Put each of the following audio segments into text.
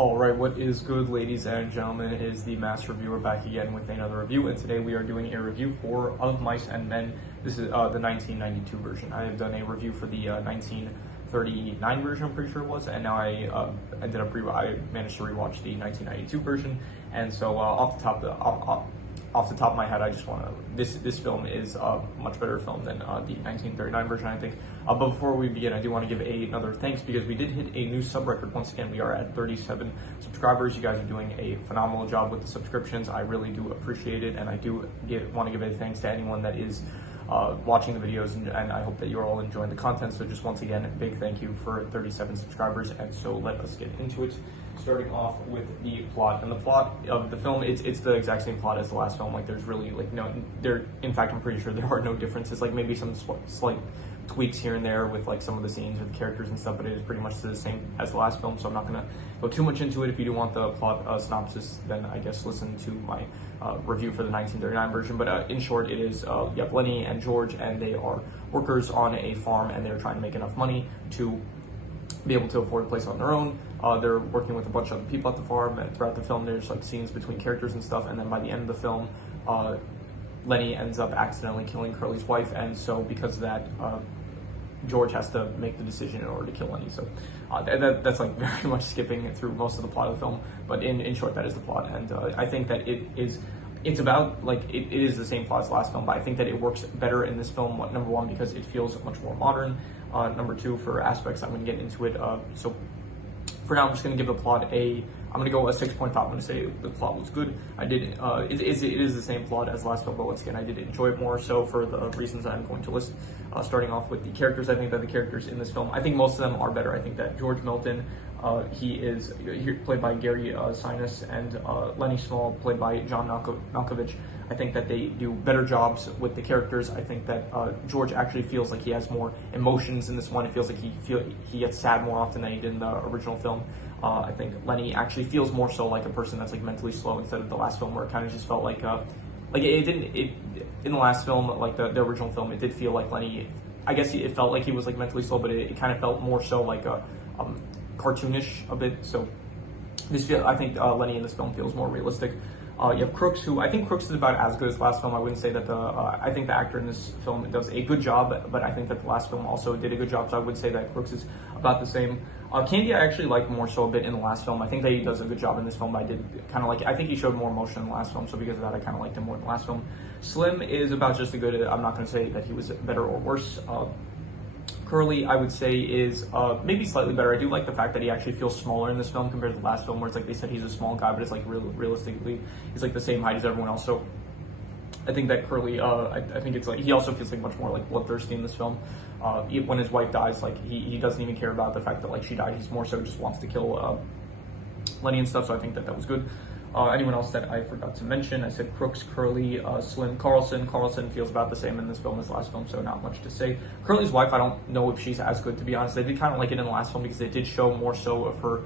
Alright, what is good, ladies and gentlemen? It is the Master Reviewer back again with another review, and today we are doing a review for Of Mice and Men. This is the 1992 version. I have done a review for the 1939 version, I'm pretty sure it was, and now I managed to rewatch the 1992 version, and so off the top of my head, I just want to, this film is a much better film than the 1939 version, I think. But before we begin, I do want to give another thanks because we did hit a new sub record. Once again, we are at 37 subscribers. You guys are doing a phenomenal job with the subscriptions. I really do appreciate it, and I do want to give a thanks to anyone that is watching the videos, and I hope that you're all enjoying the content. So just once again, a big thank you for 37 subscribers, and so let us get into it. Starting off with the plot, and the plot of the film, it's the exact same plot as the last film. Like, there's really in fact, I'm pretty sure there are no differences, like maybe some slight tweaks here and there with like some of the scenes with the characters and stuff, but it is pretty much the same as the last film, so I'm not going to go too much into it. If you do want the plot synopsis, then I guess listen to my review for the 1939 version, but in short, it is you have Lenny and George, and they are workers on a farm, and they're trying to make enough money to be able to afford a place on their own. They're working with a bunch of other people at the farm, and throughout the film there's like scenes between characters and stuff, and then by the end of the film, Lenny ends up accidentally killing Curly's wife, and so because of that, George has to make the decision in order to kill Lenny. So that's like very much skipping through most of the plot of the film, but in short, that is the plot, and I think that it's about, like, it is the same plot as the last film, but I think that it works better in this film, number one, because it feels much more modern, number two, for aspects, I'm going to get into it, so for now, I'm just going to give the plot I'm going to go a 6.5. I'm going to say the plot was good. I did, it is the same plot as the last film, but once again, I did enjoy it more so for the reasons I'm going to list. Starting off with the characters, I think that the characters in this film, I think most of them are better. I think that George Milton, he is played by Gary Sinus, and Lenny Small, played by John Malkovich. I think that they do better jobs with the characters. I think that George actually feels like he has more emotions in this one. It feels like he gets sad more often than he did in the original film. I think Lenny actually feels more so like a person that's like mentally slow instead of the last film, where it kind of just felt like in the last film, like the original film, it did feel like Lenny, I guess it felt like he was like mentally slow, but it kind of felt more so like a cartoonish a bit. So I think Lenny in this film feels more realistic. You have Crooks, who I think Crooks is about as good as last film. I wouldn't say that I think the actor in this film does a good job, but I think that the last film also did a good job, so I would say that Crooks is about the same. Candy I actually like more so a bit in the last film. I think that he does a good job in this film, but I did kind of like, I think he showed more emotion in the last film, so because of that, I kind of liked him more in the last film. Slim is about just as good. I'm not going to say that he was better or worse. Curly, I would say, is maybe slightly better. I do like the fact that he actually feels smaller in this film compared to the last film, where it's like they said he's a small guy, but it's like realistically, he's like the same height as everyone else. So I think that Curly, I think it's like, he also feels like much more like bloodthirsty in this film. When his wife dies, like he doesn't even care about the fact that like she died. He's more so just wants to kill Lenny and stuff. So I think that was good. Anyone else that I forgot to mention? I said Crooks, Curly, Slim, Carlson. Carlson feels about the same in this film as the last film, so not much to say. Curly's wife, I don't know if she's as good, to be honest. I did kind of like it in the last film because they did show more so of her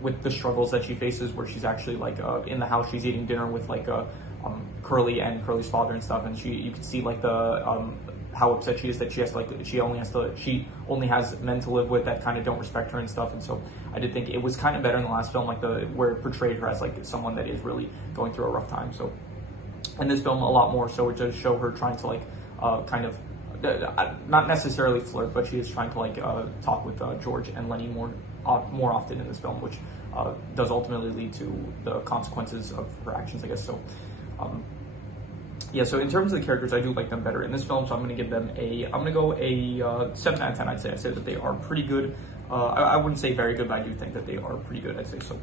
with the struggles that she faces, where she's actually like in the house, she's eating dinner with like Curly and Curly's father and stuff, and you can see like the how upset she is that she only has men to live with that kind of don't respect her and stuff. And so I did think it was kind of better in the last film, like where it portrayed her as like someone that is really going through a rough time. So in this film, a lot more so it does show her trying to like kind of not necessarily flirt, but she is trying to like talk with George and Lenny more often in this film, which does ultimately lead to the consequences of her actions, I guess. So yeah, so in terms of the characters, I do like them better in this film, so I'm going to give them I'm going to go a 7 out of 10, I'd say. I'd say that they are pretty good. I wouldn't say very good, but I do think that they are pretty good, I'd say. So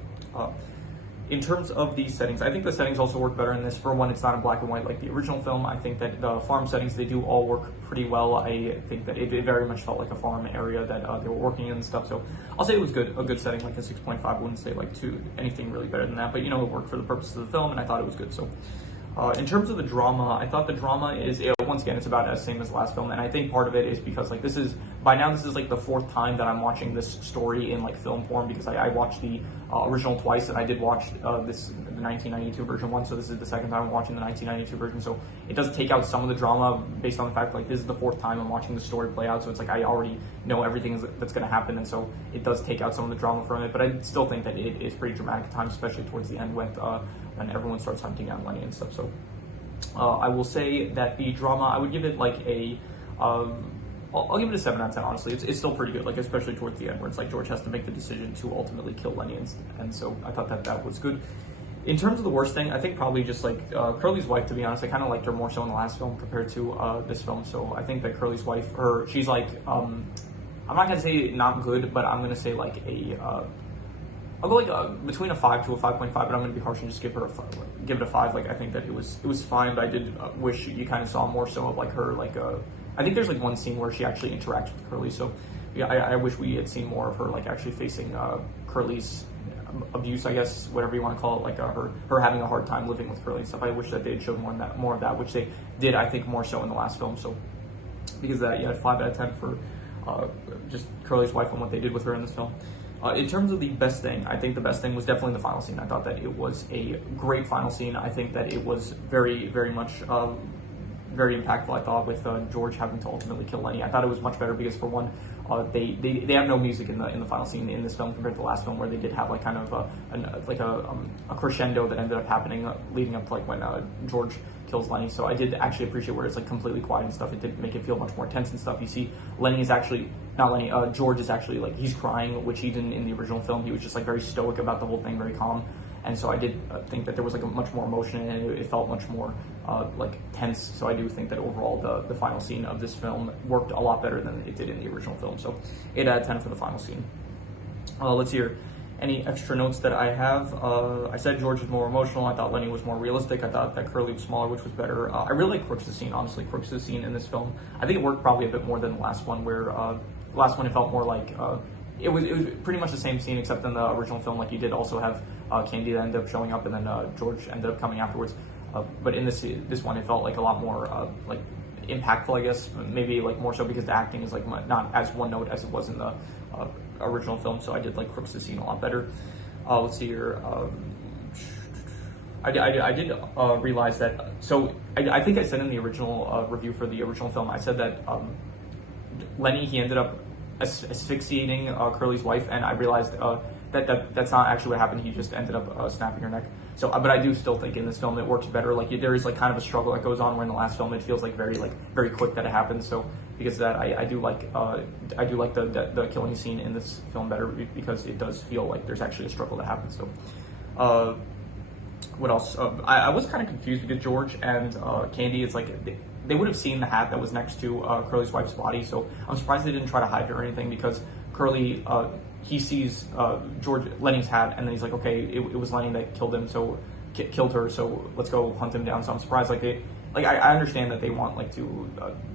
in terms of the settings, I think the settings also work better in this. For one, it's not in black and white like the original film. I think that the farm settings, they do all work pretty well. I think that it very much felt like a farm area that they were working in and stuff. So I'll say it was good, a good setting, like a 6.5. I wouldn't say like anything really better than that, but you know, it worked for the purposes of the film, and I thought it was good. So in terms of the drama, I thought the drama is, once again, it's about as same as the last film, and I think part of it is because like this is by now this is like the fourth time that I'm watching this story in like film form, because I watched the original twice, and I did watch the 1992 version once, so this is the second time I'm watching the 1992 version. So it does take out some of the drama based on the fact like this is the fourth time I'm watching the story play out, so it's like I already know everything that's going to happen, and so it does take out some of the drama from it. But I still think that it is pretty dramatic at times, especially towards the end when everyone starts hunting down Lenny and stuff. So I will say that the drama, I would give it like a I'll give it a 7 out of 10, honestly. It's still pretty good, like especially towards the end where it's like George has to make the decision to ultimately kill Lenny, and so I thought that was good. In terms of the worst thing, I think probably just like Curly's wife, to be honest. I kind of liked her more so in the last film compared to this film, so I think that Curly's wife, she's like, I'm not going to say not good, but I'm going to say like I'll go like between a 5 to a 5.5, but I'm going to be harsh and just give it a 5. Like I think that it was fine, but I did wish you kind of saw more so of like her, like I think there's like one scene where she actually interacts with Curly, so yeah, I wish we had seen more of her like actually facing Curly's abuse, I guess, whatever you want to call it, like her having a hard time living with Curly and stuff. I wish that they had shown more of that, which they did, I think, more so in the last film. So because of that, yeah, 5 out of 10 for just Curly's wife and what they did with her in this film. In terms of the best thing, I think the best thing was definitely the final scene. I thought that it was a great final scene. I think that it was very, very much very impactful, I thought, with George having to ultimately kill Lenny. I thought it was much better because, for one, they have no music in the final scene in this film compared to the last film, where they did have like kind of a crescendo that ended up happening leading up to like when George kills Lenny. So I did actually appreciate where it's like completely quiet and stuff. It did make it feel much more tense and stuff. You see Lenny is actually not Lenny, George is actually like, he's crying, which he didn't in the original film. He was just like very stoic about the whole thing, very calm. And so I did think that there was like a much more emotion in it. It felt much more like tense. So I do think that overall the final scene of this film worked a lot better than it did in the original film. So 8 out of 10 for the final scene. Let's hear any extra notes that I have. I said George was more emotional. I thought Lenny was more realistic. I thought that Curly was smaller, which was better. I really like Crooks' scene, honestly. Crooks' scene in this film, I think it worked probably a bit more than the last one, where the last one it felt more like it was pretty much the same scene, except in the original film, like you did also have Candy that ended up showing up, and then George ended up coming afterwards. But in this one, it felt like a lot more like impactful, I guess. Maybe like more so because the acting is like not as one note as it was in the original film. So I did like Crooks' scene a lot better. Let's see here. I did realize that. So I think I said in the original review for the original film, I said that Lenny, he ended up asphyxiating Curly's wife, and I realized that's not actually what happened. He just ended up snapping her neck. So, but I do still think in this film it works better. Like there is like kind of a struggle that goes on, where in the last film it feels like very quick that it happens. So because of that, I do like the killing scene in this film better, because it does feel like there's actually a struggle that happens. So what else? I was kind of confused because George and Candy, it's like they would have seen the hat that was next to Curly's wife's body. So I'm surprised they didn't try to hide it or anything, because Curly, he sees Lenny's hat, and then he's like, okay, it was Lenny that killed him, so killed her, so let's go hunt him down. So I'm surprised, I understand that they want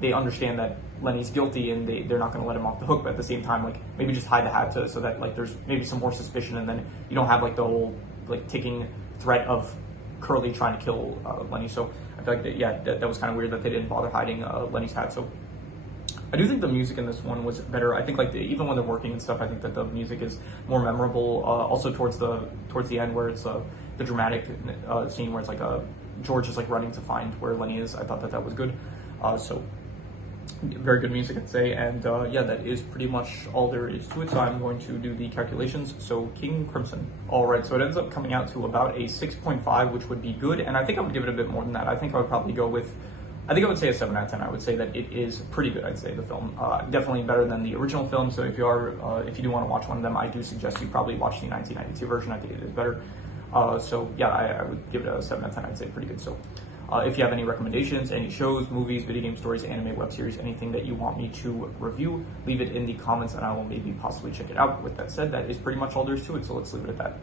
they understand that Lenny's guilty, and they're not going to let him off the hook, but at the same time, like maybe just hide the hat so that like there's maybe some more suspicion, and then you don't have like the whole like ticking threat of Curly trying to kill Lenny. So I feel like that was kind of weird that they didn't bother hiding Lenny's hat. So I do think the music in this one was better. I think like even when they're working and stuff, I think that the music is more memorable. Also towards the end, where it's the dramatic scene where it's like George is like running to find where Lenny is. I thought that was good. So very good music, I'd say. And yeah, that is pretty much all there is to it. So I'm going to do the calculations. So King Crimson. All right, so it ends up coming out to about a 6.5, which would be good. And I think I would give it a bit more than that. I think I would probably go with, I think I would say a 7 out of 10. I would say that it is pretty good, I'd say, the film. Definitely better than the original film. So if you do want to watch one of them, I do suggest you probably watch the 1992 version. I think it is better. So yeah, I would give it a 7 out of 10. I'd say pretty good. So if you have any recommendations, any shows, movies, video game stories, anime, web series, anything that you want me to review, leave it in the comments and I will maybe possibly check it out. With that said, that is pretty much all there is to it. So let's leave it at that.